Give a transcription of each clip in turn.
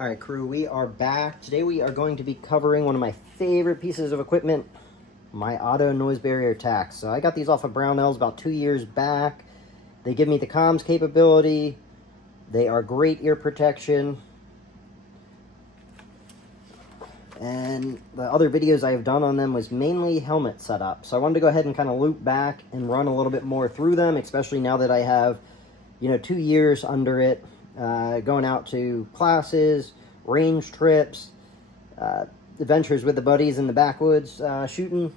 All right, crew, we are back. Today we are going to be covering one of my favorite pieces of equipment, my Otto Noizebarrier Tacs. So I got these off of Brownells about 2 years back. They give me the comms capability. They are great ear protection. And the other videos I've done on them was mainly helmet setup. So I wanted to go ahead and kind of loop back and run a little bit more through them, especially now that I have, 2 years under it. Going out to classes, range trips, adventures with the buddies in the backwoods shooting.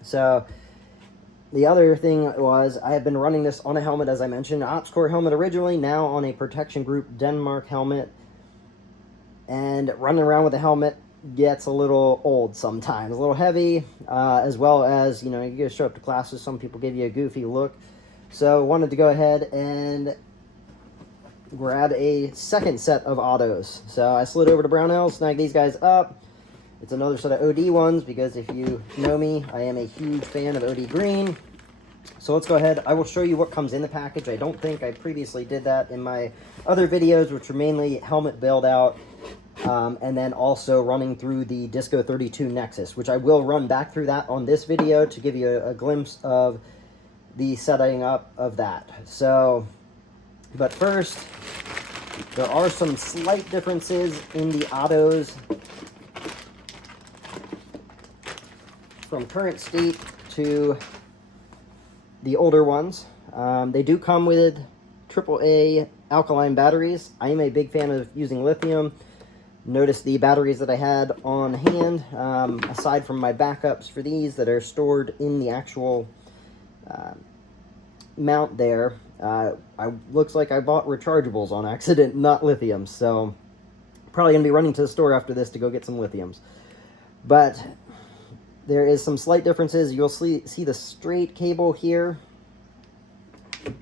So the other thing was I have been running this on a helmet, as I mentioned, Ops Core helmet originally, now on a Protection Group Denmark helmet. And running around with a helmet gets a little old sometimes, a little heavy, as well as, you gotta show up to classes. Some people give you a goofy look. So wanted to go ahead and grab a second set of Ottos. So I slid over to Brownells, snagged these guys up. It's another set of OD ones because if you know me, I am a huge fan of OD green. So let's go ahead. I will show you what comes in the package. I don't think I previously did that in my other videos, which are mainly helmet build out, and then also running through the Disco32 Nexus, which I will run back through that on this video to give you a glimpse of the setting up of that. So, but first, there are some slight differences in the Ottos from current state to the older ones. They do come with AAA alkaline batteries. I am a big fan of using lithium. Notice the batteries that I had on hand, aside from my backups for these that are stored in the actual mount there. Looks like I bought rechargeables on accident, not lithium. So probably gonna be running to the store after this to go get some lithiums. But there is some slight differences. You'll see the straight cable here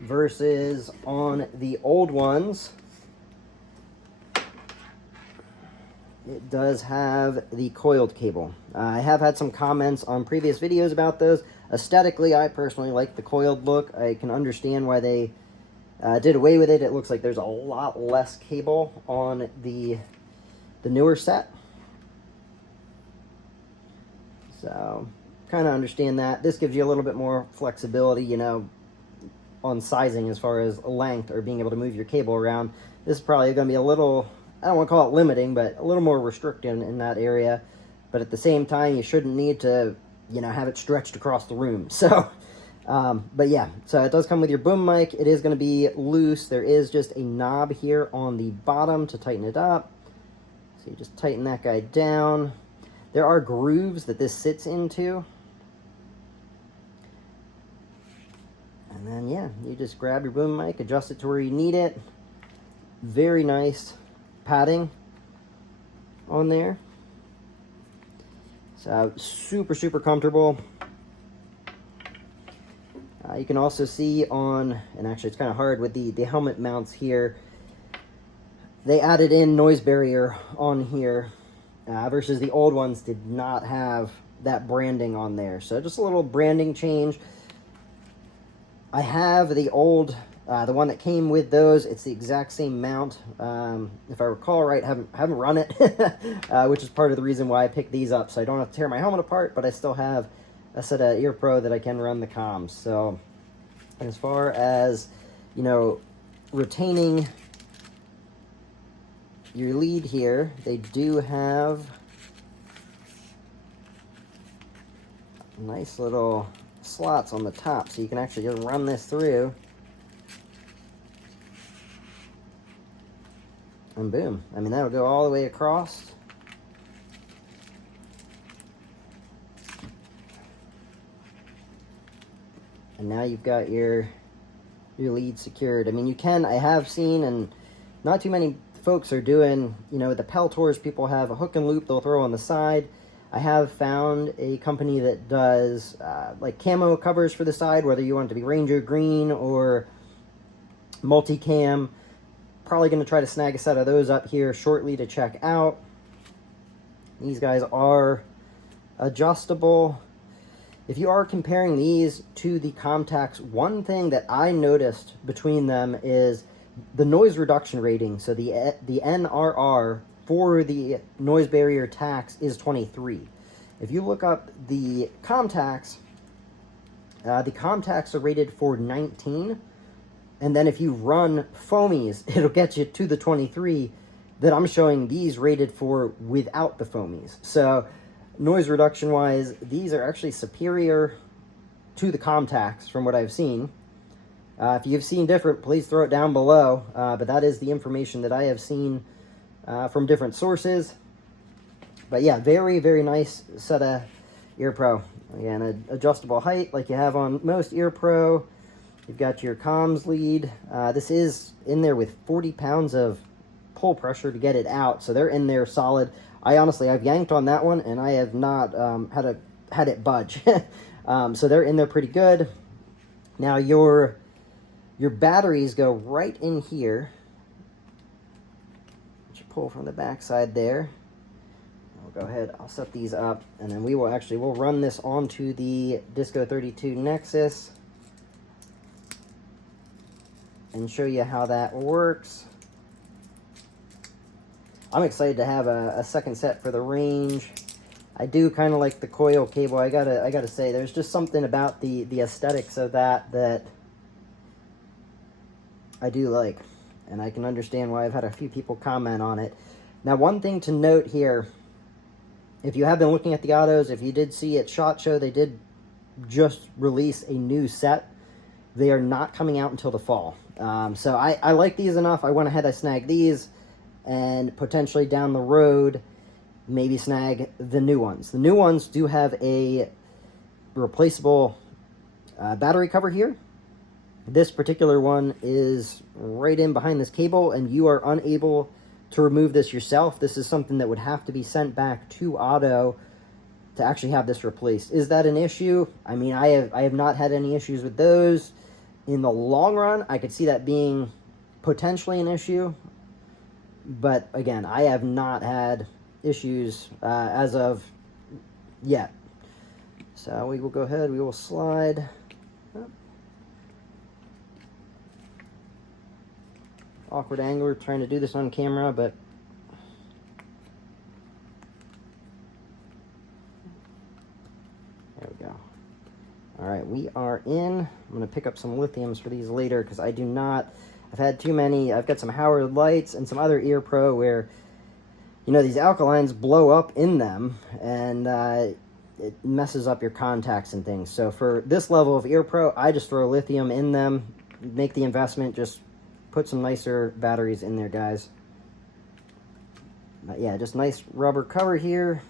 versus on the old ones. It does have the coiled cable. I have had some comments on previous videos about those. Aesthetically, I personally like the coiled look. I can understand why they did away with it. It looks like there's a lot less cable on the newer set. So, kind of understand that. This gives you a little bit more flexibility, on sizing as far as length or being able to move your cable around. This is probably going to be a little, I don't want to call it limiting, but a little more restricting in that area. But at the same time, you shouldn't need to, have it stretched across the room. So, but yeah, so it does come with your boom mic. It is going to be loose. There is just a knob here on the bottom to tighten it up. So you just tighten that guy down. There are grooves that this sits into. And then, yeah, you just grab your boom mic, adjust it to where you need it. Very nice padding on there. So, super, super comfortable. You can also see on, and actually it's kind of hard with the helmet mounts here, they added in noise barrier on here. Versus the old ones did not have that branding on there. So just a little branding change. I have the old, the one that came with those. It's the exact same mount. If I recall right, haven't run it, which is part of the reason why I picked these up. So I don't have to tear my helmet apart, but I still have a set of Ear Pro that I can run the comms. So as far as, retaining your lead here, they do have nice little slots on the top, so you can actually just run this through, and boom. I mean, that'll go all the way across. And now you've got your lead secured. I mean, you can, I have seen, and not too many folks are doing, the Peltors, people have a hook and loop they'll throw on the side. I have found a company that does like camo covers for the side, whether you want it to be Ranger green or multicam. Probably going to try to snag a set of those up here shortly to check out. These guys are adjustable. If you are comparing these to the ComTacs, one thing that I noticed between them is the noise reduction rating, so the NRR for the noise barrier tacs is 23. If you look up the ComTacs are rated for 19, and then if you run foamies, it'll get you to the 23 that I'm showing these rated for without the foamies. So noise reduction wise, these are actually superior to the ComTacs from what I've seen. If you've seen different, please throw it down below, but that is the information that I have seen from different sources. But yeah, very, very nice set of Ear Pro. Again, an adjustable height like you have on most Ear Pro. You've got your comms lead. This is in there with 40 pounds of pull pressure to get it out, so they're in there solid. I've yanked on that one, and I have not had it budge. So they're in there pretty good. Now your batteries go right in here. Let you pull from the back side there. I'll go ahead, I'll set these up, and then we'll run this onto the Disco32 Nexus and show you how that works. I'm excited to have a second set for the range. I do kind of like the coil cable. I gotta say, there's just something about the aesthetics of that I do like, and I can understand why I've had a few people comment on it. Now, one thing to note here, if you have been looking at the Ottos, if you did see at SHOT Show, they did just release a new set. They are not coming out until the fall. So I like these enough. I went ahead, I snagged these, and potentially down the road, maybe snag the new ones. The new ones do have a replaceable battery cover here. This particular one is right in behind this cable, and you are unable to remove this yourself. This is something that would have to be sent back to Otto to actually have this replaced. Is that an issue? I mean, I have not had any issues with those. In the long run, I could see that being potentially an issue. But again, I have not had issues as of yet. So we will go ahead, we will slide. Awkward angle, trying to do this on camera, but there we go. All right, we are in. I'm going to pick up some lithiums for these later because I do not. I've had too many. I've got some Howard lights and some other Ear Pro where, you know, these alkalines blow up in them, and it messes up your contacts and things. So for this level of Ear Pro, I just throw lithium in them, make the investment, just put some nicer batteries in there, guys. But yeah, just nice rubber cover here.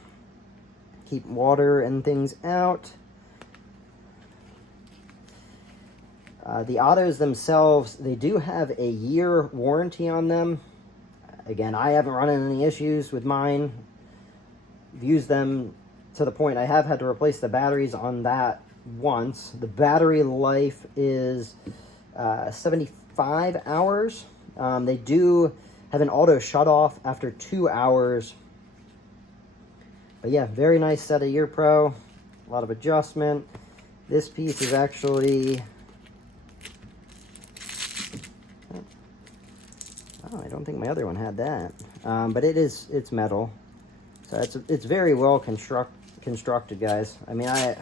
Keep water and things out. The Ottos themselves, they do have a year warranty on them. Again, I haven't run into any issues with mine. I've used them to the point I have had to replace the batteries on that once. The battery life is 75 hours. They do have an auto shut off after 2 hours. But yeah, very nice set of Ear Pro. A lot of adjustment. This piece is actually... Oh, I don't think my other one had that. But it's metal. So it's very well constructed, guys. I mean, I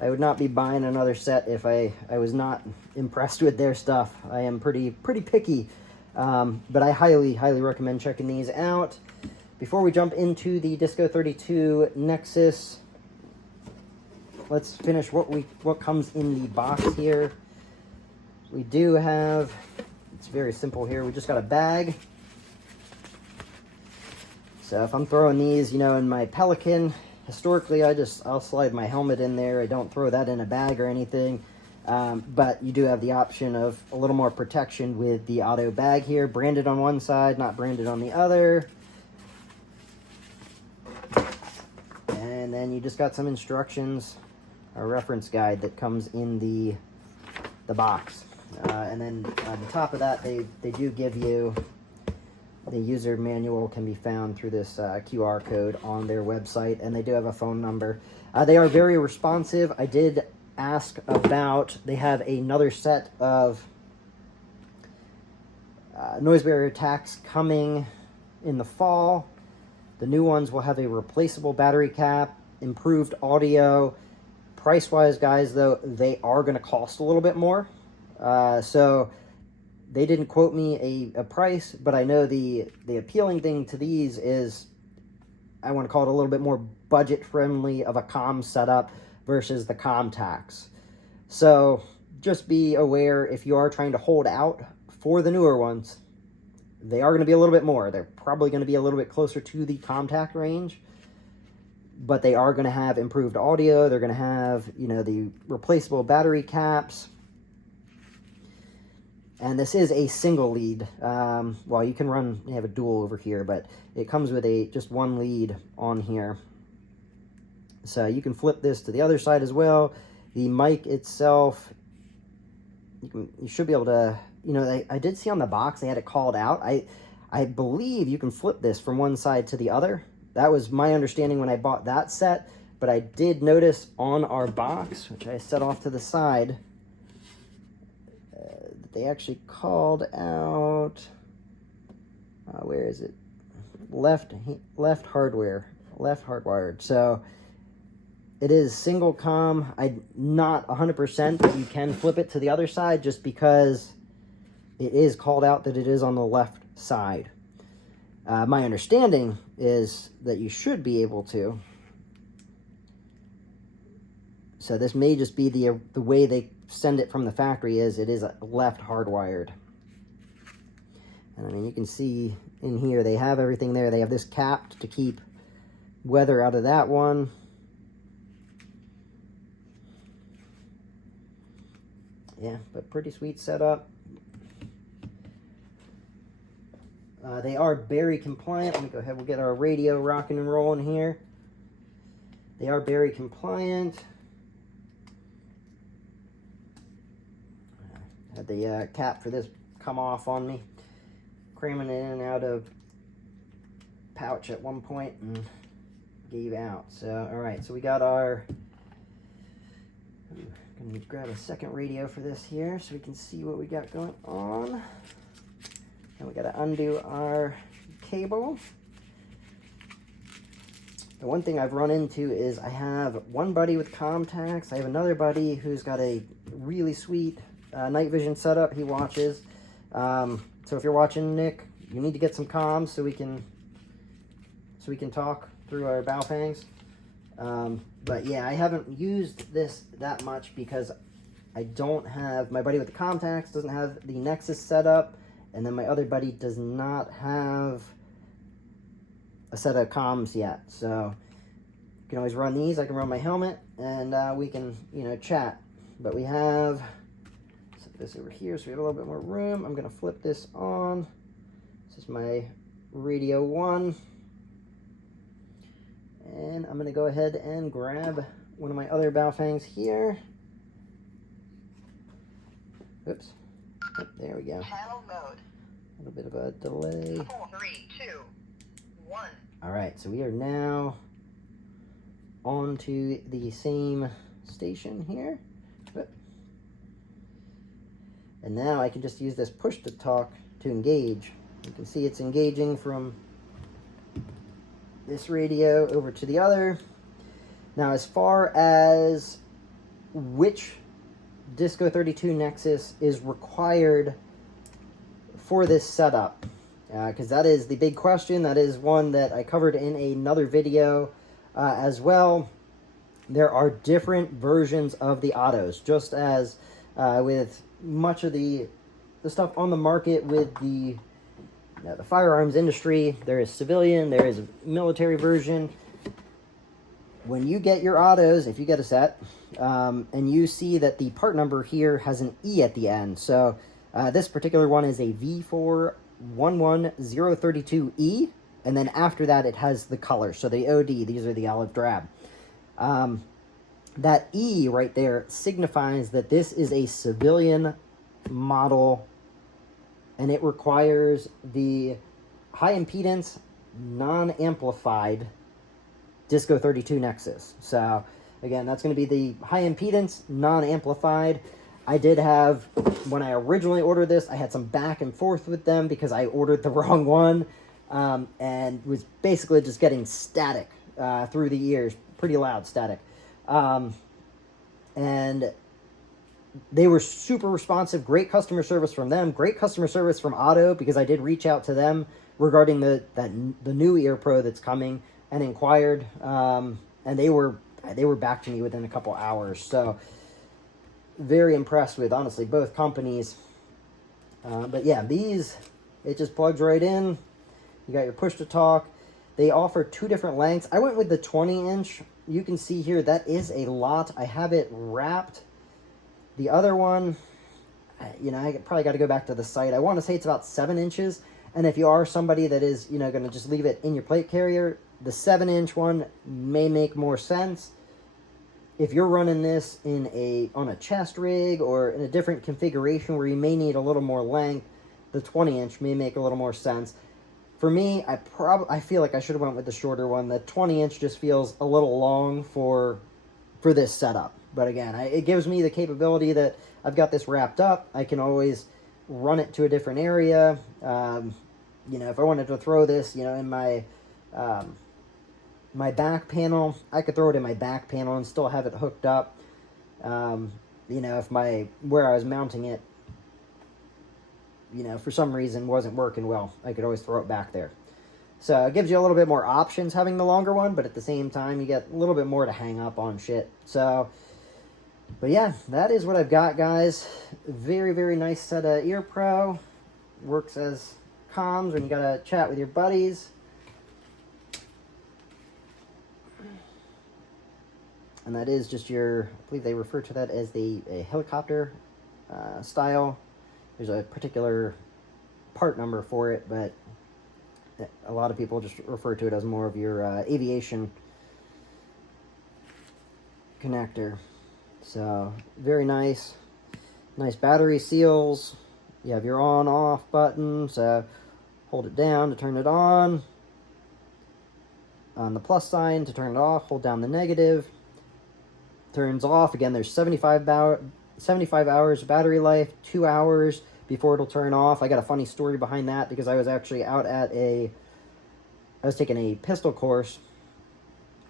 would not be buying another set if I was not impressed with their stuff. I am pretty picky. But I highly recommend checking these out. Before we jump into the Disco32 Nexus, let's finish what comes in the box here. We do have, it's very simple here, we just got a bag. So if I'm throwing these, you know, in my Pelican, historically I'll slide my helmet in there. I don't throw that in a bag or anything. But you do have the option of a little more protection with the Otto bag here, branded on one side, not branded on the other. And then you just got some instructions, a reference guide that comes in the box. And then on the top of that, they do give you the user manual, can be found through this QR code on their website, and they do have a phone number. They are very responsive. I did ask about, they have another set of Noizebarrier Tacs coming in the fall. The new ones will have a replaceable battery cap, improved audio. Price-wise, guys, though, they are going to cost a little bit more. So they didn't quote me a price, but I know the appealing thing to these is, I want to call it a little bit more budget-friendly of a comm setup versus the ComTacs. So just be aware, if you are trying to hold out for the newer ones, they are going to be a little bit more. They're probably going to be a little bit closer to the ComTac range, but they are going to have improved audio. They're going to have, you know, the replaceable battery caps. And this is a single lead. Well, you have a dual over here, but it comes with just one lead on here. So you can flip this to the other side as well. The mic itself, you should be able to, you know, I did see on the box they had it called out. I believe you can flip this from one side to the other. That was my understanding when I bought that set, but I did notice on our box, which I set off to the side, that they actually called out, where is it? Left hardwired. So it is single comm. I'm not 100% that you can flip it to the other side, just because it is called out that it is on the left side. My understanding is that you should be able to. So this may just be the way they send it from the factory is it is left hardwired. And I mean, you can see in here they have everything there. They have this capped to keep weather out of that one. Yeah, but pretty sweet setup. They are Berry compliant. Let me go ahead, we'll get our radio rocking and rolling here. They are Berry compliant. Had the cap for this come off on me. Cramming it in and out of pouch at one point and gave out. So, all right, so we got our, I'm gonna grab a second radio for this here so we can see what we got going on. And we got to undo our cable. The one thing I've run into is I have one buddy with ComTacs. I have another buddy who's got a really sweet night vision setup he watches. So if you're watching, Nick, you need to get some comms so we can talk through our Baofangs. But yeah, I haven't used this that much because I don't have, my buddy with the ComTacs doesn't have the Nexus setup. And then my other buddy does not have a set of comms yet. So you can always run these. I can run my helmet and we can, you know, chat. But we have, set this over here so we have a little bit more room. I'm going to flip this on. This is my Radio 1. And I'm going to go ahead and grab one of my other Baofangs here. Oops. Oh, there we go. Channel mode. A little bit of a delay. 4, 3, 2, 1. All right, so we are now on to the same station here. And now I can just use this push to talk to engage. You can see it's engaging from this radio over to the other. Now, as far as which Disco32 Nexus is required for this setup, because that is the big question. That is one that I covered in another video as well. There are different versions of the Ottos, just as with much of the stuff on the market with the firearms industry. There is civilian, there is a military version. When you get your Ottos, if you get a set, and you see that the part number here has an E at the end. So this particular one is a V411032E, and then after that it has the color. So the OD, these are the olive drab. That E right there signifies that this is a civilian model, and it requires the high impedance, non-amplified Disco32 Nexus. So again, that's going to be the high impedance, non-amplified. I did have, when I originally ordered this, I had some back and forth with them because I ordered the wrong one, and was basically just getting static through the ears, pretty loud static. And they were super responsive, great customer service from them, great customer service from Otto, because I did reach out to them regarding the new Ear Pro that's coming and inquired, and they were back to me within a couple hours. So very impressed with, honestly, both companies. But yeah, these, it just plugs right in. You got your push to talk. They offer 2 different lengths. I went with the 20-inch. You can see here that is a lot. I have it wrapped. The other one, you know, I probably got to go back to the site. I want to say it's about 7 inches. And if you are somebody that is, you know, going to just leave it in your plate carrier, the 7-inch one may make more sense. If you're running this on a chest rig or in a different configuration where you may need a little more length, the 20-inch may make a little more sense. For me, I feel like I should have went with the shorter one. The 20-inch just feels a little long for this setup. But again, it gives me the capability that I've got this wrapped up. I can always run it to a different area. You know, if I wanted to throw this, you know, in my my back panel, I could throw it in my back panel and still have it hooked up. You know, if where I was mounting it, you know, for some reason wasn't working well, I could always throw it back there. So it gives you a little bit more options having the longer one, but at the same time, you get a little bit more to hang up on shit. So, but yeah, that is what I've got, guys. Very, very nice set of Ear Pro. Works as comms when you gotta chat with your buddies. And that is just your, I believe they refer to that as a helicopter style. There's a particular part number for it, but a lot of people just refer to it as more of your aviation connector. So, very nice. Nice battery seals. You have your on-off button, so hold it down to turn it on. On the plus sign to turn it off, hold down the negative. Turns off. Again, there's 75 hours of battery life, 2 hours before it'll turn off. I got a funny story behind that because I was actually out at I was taking a pistol course,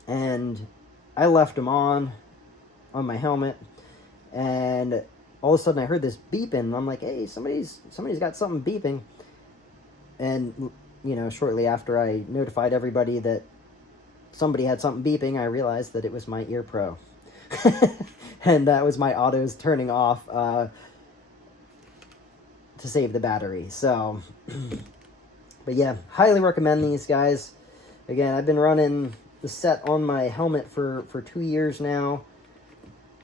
and I left them on my helmet, and all of a sudden I heard this beeping, and I'm like, hey, somebody's got something beeping. And, you know, shortly after I notified everybody that somebody had something beeping, I realized that it was my Ear Pro. And that was my autos turning off to save the battery. So, but yeah, highly recommend these, guys. Again, I've been running the set on my helmet for 2 years now,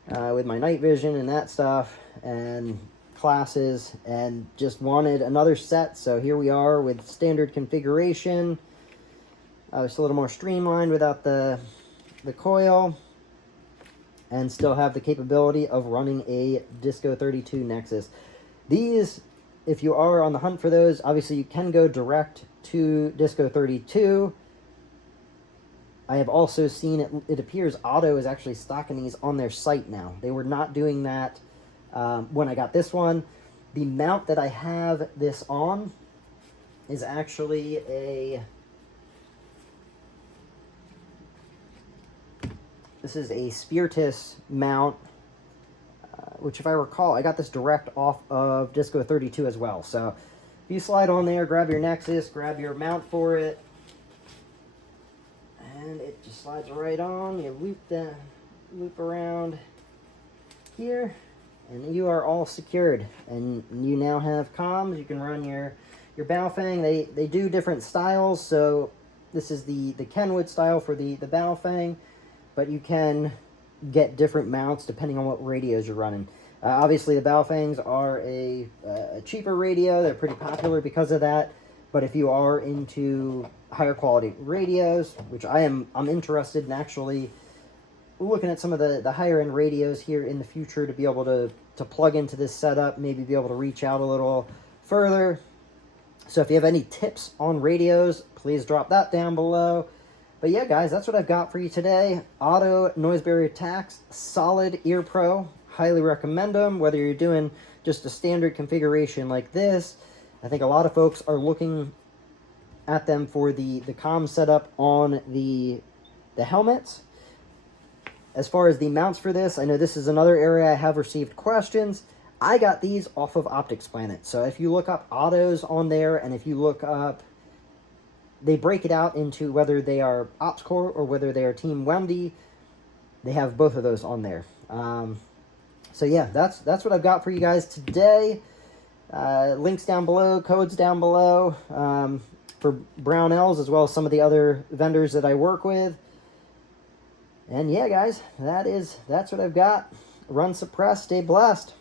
with my night vision and that stuff, and classes, and just wanted another set. So here we are with standard configuration. It's a little more streamlined without the coil, and still have the capability of running a Disco32 Nexus. These, if you are on the hunt for those, obviously you can go direct to Disco32. I have also seen, it appears Otto is actually stocking these on their site now. They were not doing that when I got this one. The mount that I have this on is actually this is a Spiritus mount, which, if I recall, I got this direct off of Disco32 as well. So if you slide on there, grab your Nexus, grab your mount for it, and it just slides right on. You loop around here, and you are all secured. And you now have comms. You can run your Baofeng. They do different styles. So this is the Kenwood style for the Baofeng, but you can get different mounts depending on what radios you're running. Obviously, the Baofengs are a cheaper radio. They're pretty popular because of that. But if you are into higher quality radios, which I'm interested in actually looking at some of the higher end radios here in the future to be able to plug into this setup, maybe be able to reach out a little further. So if you have any tips on radios, please drop that down below. But yeah, guys, that's what I've got for you today. Otto Noizebarrier Tacs, solid Ear Pro. highly recommend them, whether you're doing just a standard configuration like this. I think a lot of folks are looking at them for the comm setup on the helmets. As far as the mounts for this, I know this is another area I have received questions. I got these off of Optics Planet. So if you look up Otto's on there, and if you look up, they break it out into whether they are OpsCore or whether they are Team Wendy. They have both of those on there. So yeah, that's what I've got for you guys today. Links down below, codes down below for Brownells, as well as some of the other vendors that I work with. And yeah, guys, that's what I've got. Run suppressed, stay blessed.